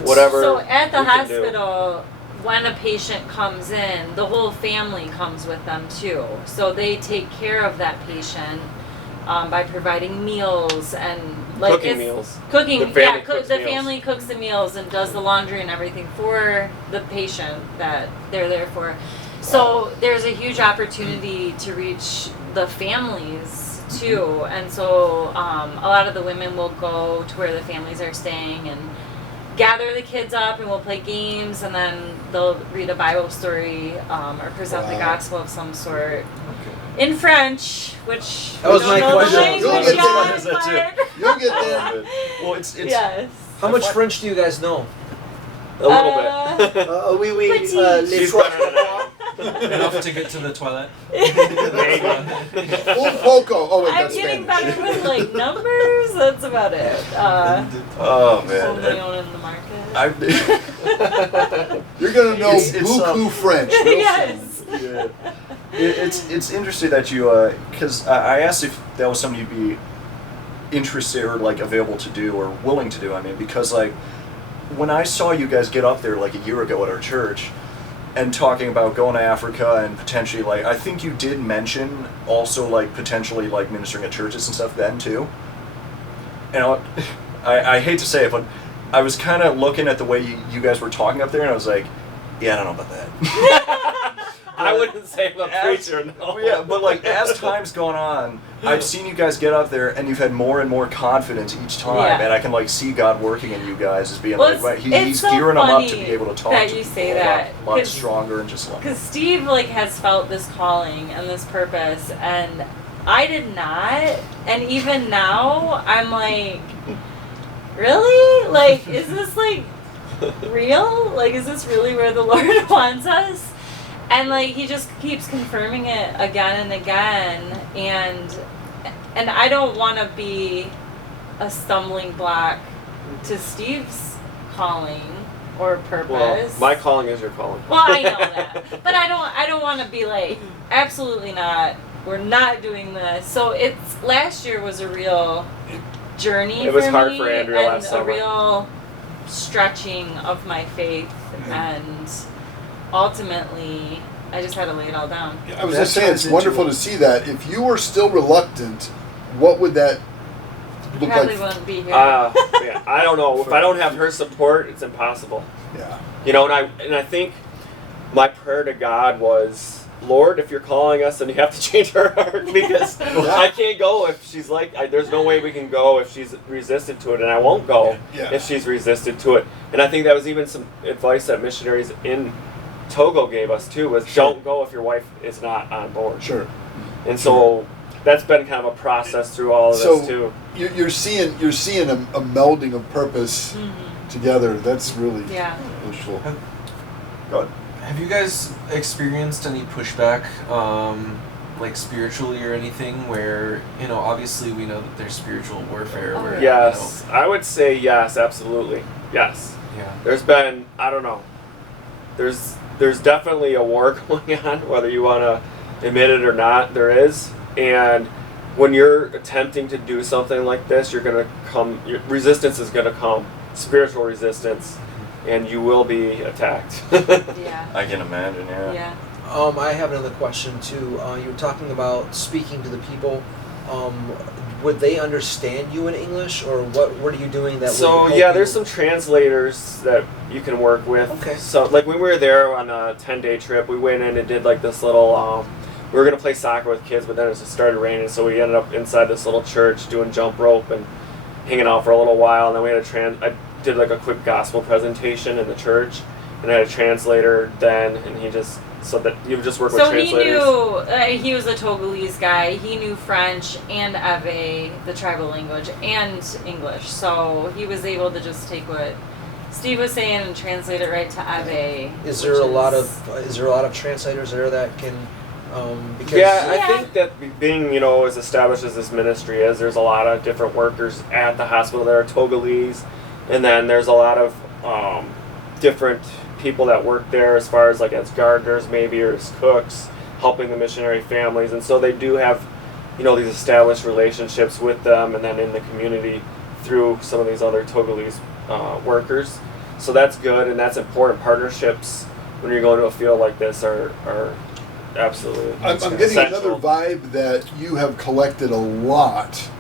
whatever. So at the we can do. hospital, when a patient comes in, the whole family comes with them too. So they take care of that patient by providing meals and like Cooking meals. Cooking, The family yeah. cooks The meals. family cooks the meals and does the laundry and everything for the patient that they're there for. So there's a huge opportunity to reach the families too, and so a lot of the women will go to where the families are staying and gather the kids up, and we'll play games, and then they'll read a Bible story or present the gospel of some sort in French, which That was we my don't know the question. You'll language get yet, there. but- You'll get there. Well, it's yes. How much French do you guys know? A little bit. Oui, oui, Petite. les She's trois. better than I Enough to get to the toilet. Maybe. Full poco. Oh wait, I'm that's getting Spanish. better with like numbers. That's about it. oh, Only man. own in the market. You're gonna know It's, beaucoup French. real soon. Yes. Yeah. It's interesting that you, because I asked if that was something you'd be interested or like available to do or willing to do. I mean, because like when I saw you guys get up there like a year ago at our church and talking about going to Africa and potentially like, I think you did mention also like potentially like ministering at churches and stuff then too. And I hate to say it, but I was kind of looking at the way you guys were talking up there, and I was like, yeah, I don't know about that. I wouldn't say I'm a preacher, no. Yeah, but like as time's gone on, I've seen you guys get up there, and you've had more and more confidence each time, Yeah. and I can like see God working in you guys as being Well, like, right, it's he's so gearing them up to funny be able to talk that to you people say a that, lot 'cause- stronger and just like. Because Steve like has felt this calling and this purpose, and I did not. And even now, I'm like, really? Like, is this like real? Like, is this really where the Lord wants us? And like he just keeps confirming it again and again, and I don't want to be a stumbling block to Steve's calling or purpose. Well, my calling is your calling. Well, I know that, but I don't want to be like, absolutely not. We're not doing this. So last year was a real journey. It was for hard me, for Andrea and last summer. a real stretching of my faith, and ultimately, I just had to lay it all down. I was That just saying, turns it's wonderful into- to see that. If you were still reluctant, what would that look Probably like? wouldn't be here. Yeah, I don't know. If I don't have her support, it's impossible. Yeah. And I think my prayer to God was, Lord, if you're calling us, then you have to change her heart, because I can't go if she's like, there's no way we can go if she's resistant to it, and I won't go Yeah. if she's resistant to it. And I think that was even some advice that missionaries in Togo gave us too, was don't go if your wife is not on board. Sure. And so that's been kind of a process through all of So this too. you're seeing a melding of purpose together. That's really Yeah. really cool. Go ahead. Have you guys experienced any pushback, like spiritually or anything, where, obviously we know that there's spiritual warfare Oh, where, Yes, I would say yes, absolutely. Yes. Yeah. There's been, I don't know, there's definitely a war going on, whether you want to admit it or not, there is. And when you're attempting to do something like this, resistance is going to come, spiritual resistance, and you will be attacked. Yeah. I can imagine, yeah. Yeah. I have another question too. You were talking about speaking to the people. would they understand you in English, or what are you doing that? So would help yeah, you? there's some translators that you can work with. Okay. So like when we were there on a 10-day trip, we went in and did like this little. We were gonna play soccer with kids, but then it just started raining, so we ended up inside this little church doing jump rope and hanging out for a little while. And then we had I did like a quick gospel presentation in the church, and I had a translator then, and he would just work with translators. So he knew, he was a Togolese guy. He knew French and Ave, the tribal language, and English. So he was able to just take what Steve was saying and translate it right to Ave. Is there a lot of translators there that can? Because I think that being, as established as this ministry is, there's a lot of different workers at the hospital that are Togolese, and then there's a lot of different people that work there as far as like as gardeners maybe or as cooks helping the missionary families, and so they do have these established relationships with them and then in the community through some of these other Togolese workers. So that's good, and that's important. Partnerships when you're going to a field like this are absolutely I'm getting essential. another vibe that you have collected a lot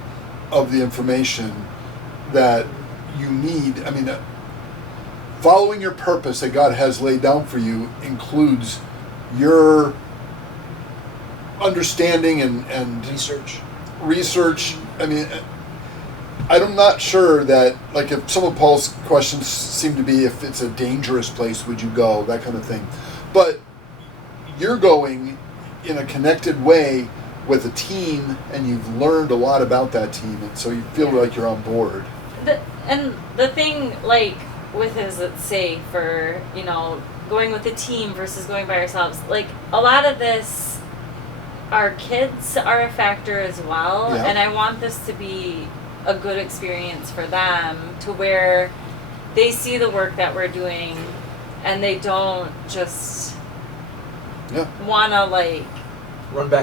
of the information that you need. I mean, following your purpose that God has laid down for you includes your understanding and research. I mean, I'm not sure that, like, if some of Paul's questions seem to be if it's a dangerous place, would you go, that kind of thing. But you're going in a connected way with a team, and you've learned a lot about that team, and so you feel like you're on board. The thing, like, with his, let's say, for, going with a team versus going by ourselves, like, a lot of this, our kids are a factor as well, and I want this to be a good experience for them, to where they see the work that we're doing, and they don't just want to, like,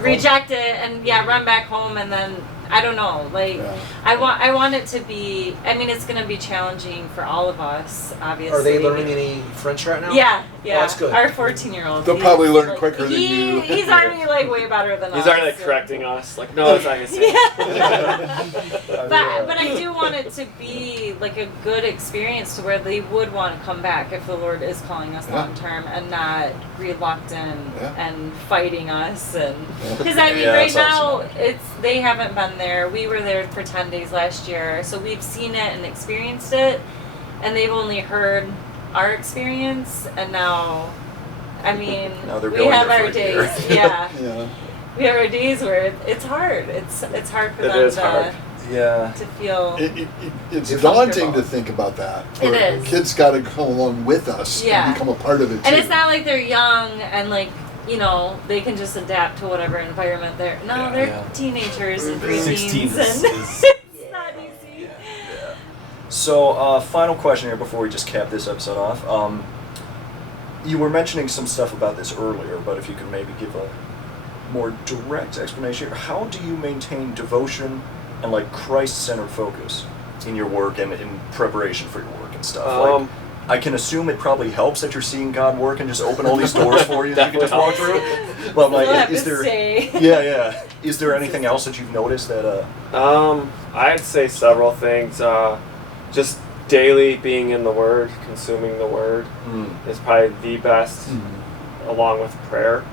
reject it and run back home, and then I don't know, like I want it to be, I mean, it's going to be challenging for all of us, obviously. Are they learning any French right now? Yeah. Oh, that's good. Our 14-year-old. They'll probably learn quicker than you. He's already like way better than us. He's already like correcting us, like, no, it's not gonna say. But I do want it to be like a good experience to where they would want to come back if the Lord is calling us long term, and not reluctant and fighting us. And because I mean, right now they haven't been there. We were there for 10 days last year, so we've seen it and experienced it, and they've only heard our experience, and now, I mean, we have our days. We have our days where it's hard. It's hard for them to feel. It's daunting to think about that. It is. Kids got to come along with us and become a part of it too. And it's not like they're young and like, they can just adapt to whatever environment they're. No, they're teenagers and preteens, 16 and is it's not easy. So, final question here before we just cap this episode off. You were mentioning some stuff about this earlier, but if you could maybe give a more direct explanation, how do you maintain devotion and like Christ-centered focus in your work and in preparation for your work and stuff? I can assume it probably helps that you're seeing God work and just open all these doors for you that you can just walk through. But like, is there? Is there anything else that you've noticed that? I'd say several things. Just daily being in the Word, consuming the Word, is probably the best, along with prayer.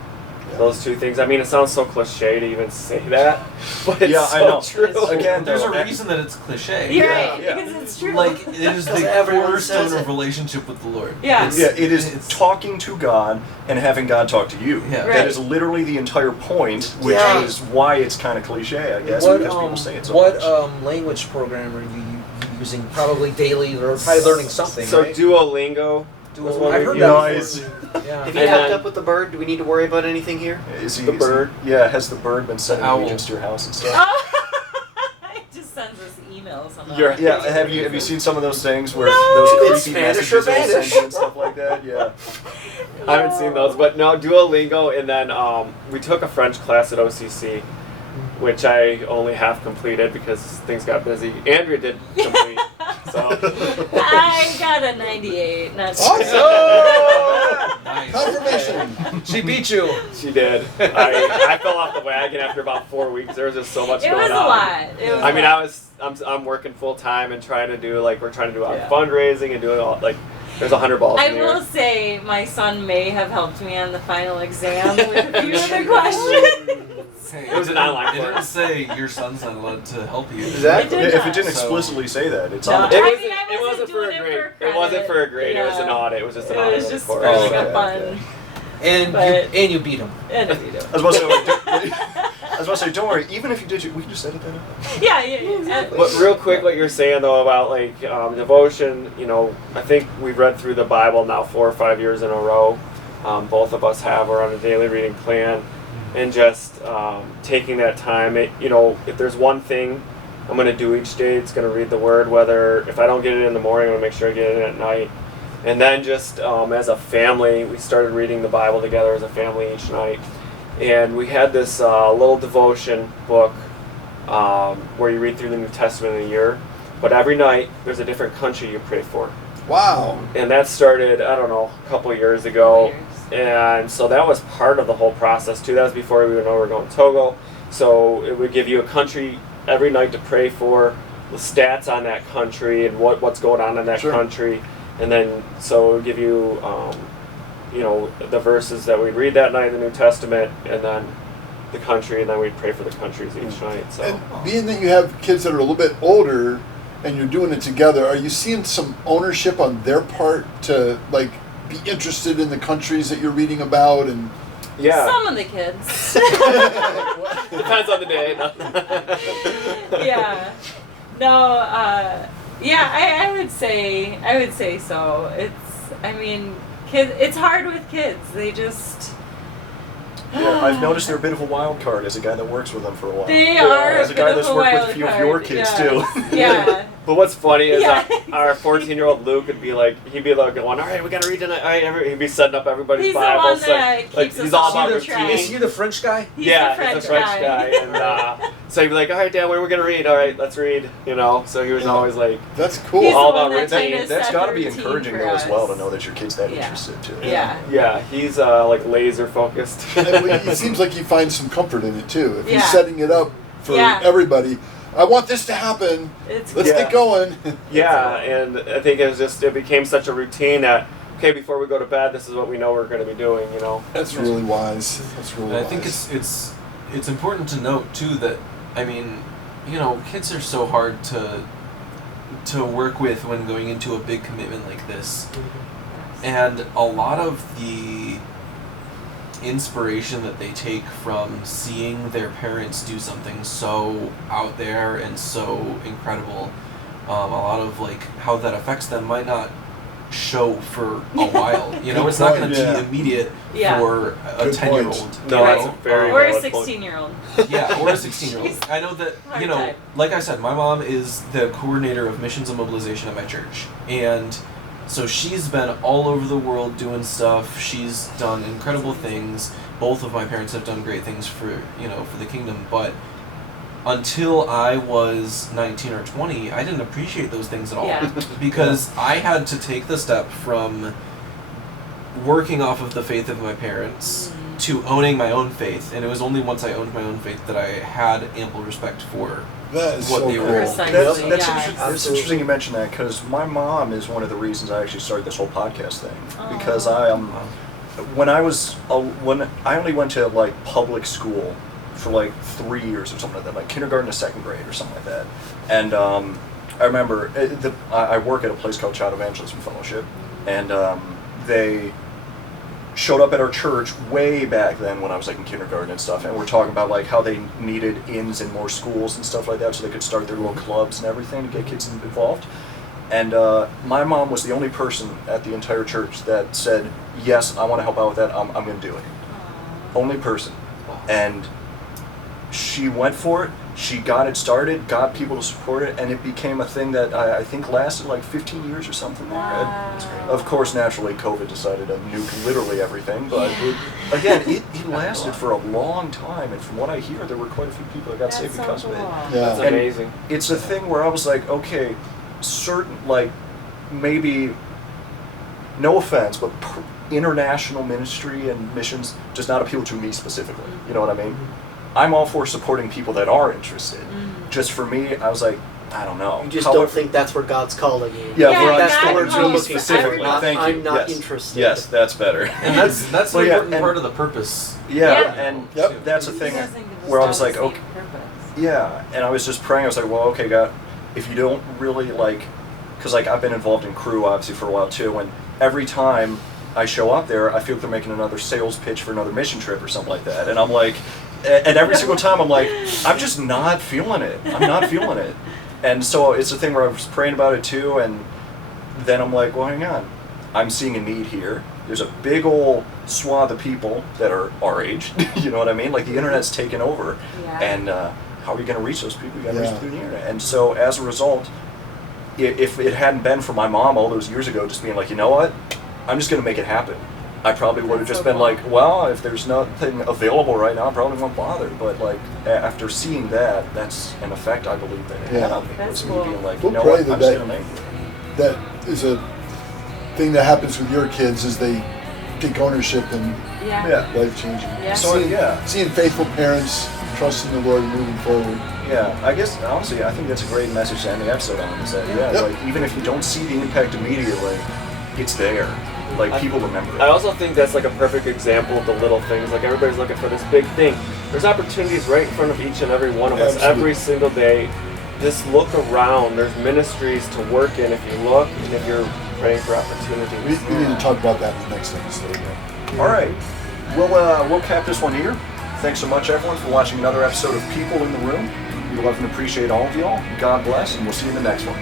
Those two things. I mean, it sounds so cliche to even say that, but it's so true. Again, there's a reason that it's cliche. You're right, because it's true. Like, it is the cornerstone of relationship with the Lord. It is talking to God and having God talk to you. That is literally the entire point, which is why it's kind of cliche, I guess, because people say it so much. What language program are you using? Probably daily, or probably learning something, So right? Duolingo. I've heard that before. If he hooked up with the bird, do we need to worry about anything here? The bird? Has the bird been sending agents to your house and stuff? It just sends us emails. Have you seen some of those things where those creepy messages will send you and stuff like that? I haven't seen those, but no, Duolingo, and then we took a French class at OCC, which I only half completed because things got busy. Andrea did complete. So I got a 98. Not Awesome! Nice. Confirmation. She beat you. She did. I fell off the wagon after about 4 weeks. There was just so much It going was on. a lot. It was I mean, a lot. I'm working full time and trying to do we're trying to do Yeah. fundraising and doing all there's 100 balls I in the will air. say my son may have helped me on the final exam with a few of the questions. Hey, It was an online It didn't course. say your son's not allowed to help you. Exactly. It did If it not. didn't So- explicitly say that, it's No, on the I tip. mean, I It wasn't for a doing it grade. for It wasn't for a credit. grade. It was an Yeah. audit. It was just an It audit was of the just course. for like okay, a fun. okay. And But- you beat him. And if you do. I was about to say, don't worry. Even if you did, we can just edit that out. Yeah. But real quick, what you're saying though about devotion, I think we've read through the Bible now 4 or 5 years in a row. Both of us have. We're on a daily reading plan, and just taking that time. If there's one thing I'm going to do each day, it's going to read the Word. Whether if I don't get it in the morning, I'm going to make sure I get it at night. And then just as a family, we started reading the Bible together as a family each night. And we had this little devotion book where you read through the New Testament in a year. But every night, there's a different country you pray for. Wow. And that started, I don't know, a couple of years ago. And so that was part of the whole process too. That was before we even know we were going to Togo. So it would give you a country every night to pray for, the stats on that country and what's going on in that Sure. country. And then so it would give you, the verses that we'd read that night in the New Testament, and then the country, and then we'd pray for the countries each night. So And being that you have kids that are a little bit older and you're doing it together, are you seeing some ownership on their part to be interested in the countries that you're reading about? And yeah, Some of the kids. depends on the day. Yeah. No. Yeah. I would say so. Kids. It's hard with kids. They just. Yeah, I've noticed they're a bit of a wild card as a guy that works with them for a while. They are As a guy bit that's of worked with wild a few of your card, kids yes. too. Yeah. But what's funny is Yeah, our 14-year-old Luke would be he'd be going, all right, we got to read tonight. All right, he'd be setting up everybody's He's the Bible. one So, that keeps he's us all on about track. Is routine. he the French guy? He's Yeah, the he's a French guy. And so he'd be like, all right, Dad, what are we going to read? All right, let's read. So he was always like, that's cool. He's all the one about that routine. kinda That's set got the to be routine encouraging for though as well to us. know that your kid's that Yeah. interested too. Yeah. he's laser focused. And it seems like he finds some comfort in it too. If Yeah. he's setting it up for Yeah. everybody, I want this to happen. It's Let's Yeah. get going. Yeah, and I think it became such a routine that, okay, before we go to bed, this is what we know we're going to be doing, That's really wise. That's really And I wise. think it's important to note too that kids are so hard to work with when going into a big commitment like this, and a lot of the inspiration that they take from seeing their parents do something so out there and so incredible, a lot of how that affects them might not show for a while. It's not going to Yeah. be immediate Yeah. for a Good 10-year-old. point. No, that's a very or a valid point. 16-year-old. Yeah, or a 16-year-old. I know that, Hard time. like I said, my mom is the coordinator of missions and mobilization at my church. And so she's been all over the world doing stuff. She's done incredible things. Both of my parents have done great things for the kingdom. But until I was 19 or 20, I didn't appreciate those things at all. Yeah. Because I had to take the step from working off of the faith of my parents to owning my own faith, and it was only once I owned my own faith that I had ample respect for That is what so they cool. were. Precisely. That's Yeah, interesting. It's absolutely. interesting you mention that because my mom is one of the reasons I actually started this whole podcast thing. Aw. Because I when I only went to public school for 3 years or something like that, kindergarten to second grade or something like that. And I remember I work at a place called Child Evangelism Fellowship, and they showed up at our church way back then when I was in kindergarten and stuff, and we're talking about how they needed inns in more schools and stuff like that so they could start their little clubs and everything to get kids involved. And my mom was the only person at the entire church that said, yes, I want to help out with that, I'm going to do it. Only person. And she went for it, she got it started, got people to support it, and it became a thing that I think lasted 15 years or something there. And of course, naturally, COVID decided to nuke literally everything, but it lasted for a long time, and from what I hear, there were quite a few people that got saved because of it. Yeah. That's And amazing. it's a thing where I was like, okay, certain, maybe, no offense, but international ministry and missions does not appeal to me specifically. You know what I mean? I'm all for supporting people that are interested. Just for me, I was like, I don't know. You just However- don't think that's where God's calling you. Yeah, Yeah, where that's God the word you're calls looking for. specifically. Not, Thank you. I'm not Yes. interested. Yes, that's better. And that's Well, an yeah, important and- part of the purpose. Yeah, Yeah. and Yep. that's a thing He doesn't give us where I all was the like, same okay, purpose. yeah, and I was just praying. I was like, well, okay, God, if you don't really like, because like I've been involved in crew obviously for a while too, and every time I show up there, I feel like they're making another sales pitch for another mission trip or something like that, and I'm like, and every single time I'm like, I'm just not feeling it. I'm not feeling it, and so it's a thing where I was praying about it too, and then I'm like, well, hang on, I'm seeing a need here. There's a big old swath of people that are our age. You know what I mean? Like the internet's taken over, Yeah. and how are you going to reach those people? You got to Yeah. reach them through the internet. And so as a result, if it hadn't been for my mom all those years ago, just being like, you know what, I'm just going to make it happen, I probably would have That's just so been cool. like, well, if there's nothing available right now, I probably won't bother. But like after seeing that, that's an effect I believe that it Yeah. had on me. That's Was me cool. being like, We'll you know pray what, that I'm just that- going to make it. That is a thing that happens with your kids as they take ownership and Yeah. Yeah. life changing. Yeah. So yeah. Seeing faithful parents trusting the Lord and moving forward. Yeah, I guess honestly, I think that's a great message to end the episode on. Is that Yep. like even if you don't see the impact immediately, it's there. Like people remember it. I also think that's like a perfect example of the little things. Like everybody's looking for this big thing. There's opportunities right in front of each and every one of us Absolutely. every single day. Just look around. There's ministries to work in if you look and if you're praying for We, opportunities. we need to talk about that in the next episode. All right, we'll cap this one here. Thanks so much, everyone, for watching another episode of People in the Room. We love and appreciate all of y'all. God bless, and we'll see you in the next one.